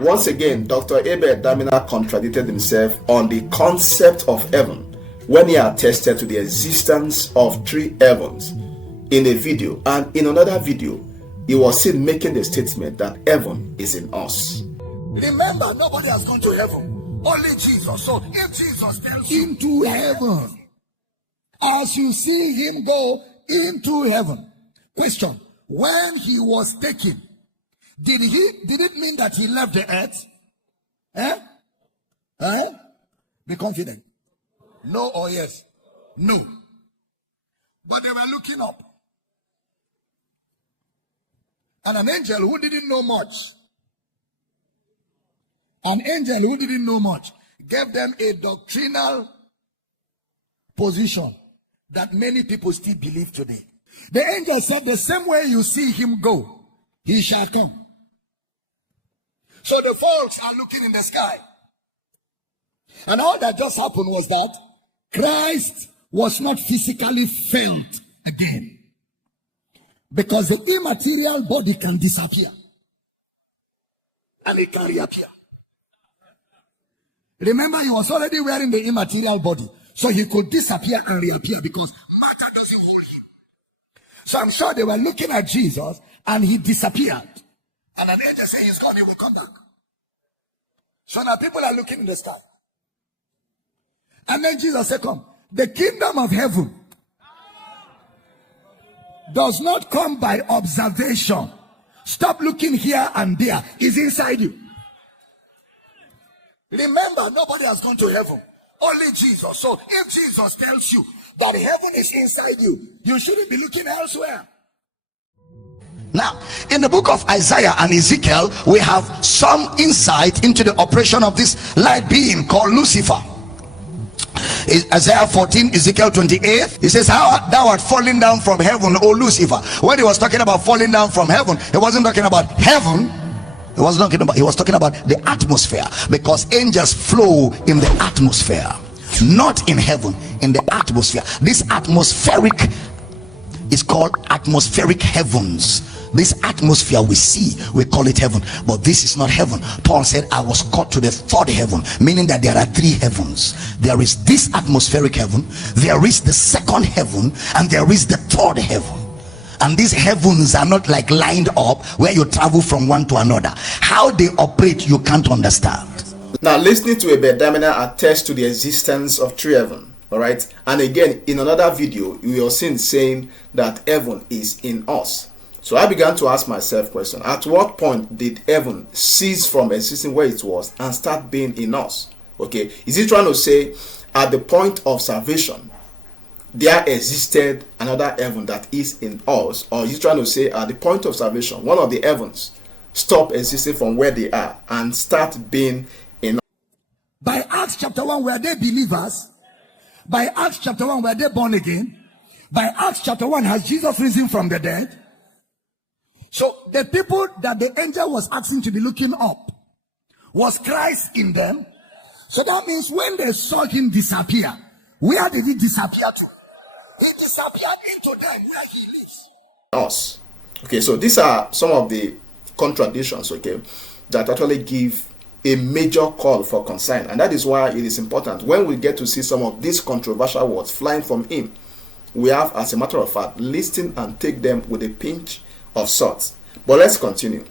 Once again, Dr. Abel Damina contradicted himself on the concept of heaven when he attested to the existence of three heavens in a video, and in another video he was seen making the statement that heaven is in us. Remember, nobody has gone to heaven, only Jesus. So if Jesus tells you into heaven, as you see him go into heaven, question, when he was taken, did it mean that he left the earth? Be confident. No or yes? No. But they were looking up. And an angel who didn't know much, gave them a doctrinal position that many people still believe today. The angel said, the same way you see him go, he shall come. So the folks are looking in the sky. And all that just happened was that Christ was not physically felt again. Because the immaterial body can disappear. And it can reappear. Remember, he was already wearing the immaterial body. So he could disappear and reappear because matter doesn't hold him. So I'm sure they were looking at Jesus and he disappeared. And an angel said he's gone, he will come back. So now people are looking in the sky. And then Jesus said, come. The kingdom of heaven does not come by observation. Stop looking here and there. It's inside you. Remember, nobody has gone to heaven. Only Jesus. So if Jesus tells you that heaven is inside you, you shouldn't be looking elsewhere. Now, in the book of Isaiah and Ezekiel, we have some insight into the operation of this light being called Lucifer. Isaiah 14, Ezekiel 28, he says, how thou art fallen down from heaven, O Lucifer. When he was talking about falling down from heaven, he wasn't talking about heaven. He was talking about the atmosphere, because angels flow in the atmosphere, not in heaven, in the atmosphere. This atmospheric is called atmospheric heavens. This atmosphere we see, we call it heaven, but this is not heaven. Paul said, I was caught to the third heaven, meaning that there are three heavens. There is this atmospheric heaven, there is the second heaven, and there is the third heaven. And these heavens are not like lined up where you travel from one to another. How they operate, you can't understand. Now, listening to Abel Damina attest to the existence of three heaven. All right, and again in another video we are saying that heaven is in us. So I began to ask myself question, at what point did heaven cease from existing where it was and start being in us? Okay, is he trying to say at the point of salvation there existed another heaven that is in us, or is he trying to say at the point of salvation one of the heavens stop existing from where they are and start being in us? By Acts chapter 1 were they believers? By Acts chapter 1 were they born again? By Acts chapter 1 has Jesus risen from the dead? So the people that the angel was asking to be looking up, was Christ in them? So that means when they saw him disappear, where did he disappear to? He disappeared into them where he lives. Us. Okay, so these are some of the contradictions, okay, that actually give a major call for concern, and that is why it is important when we get to see some of these controversial words flying from him, we have, as a matter of fact, listen and take them with a pinch of salt. But let's continue.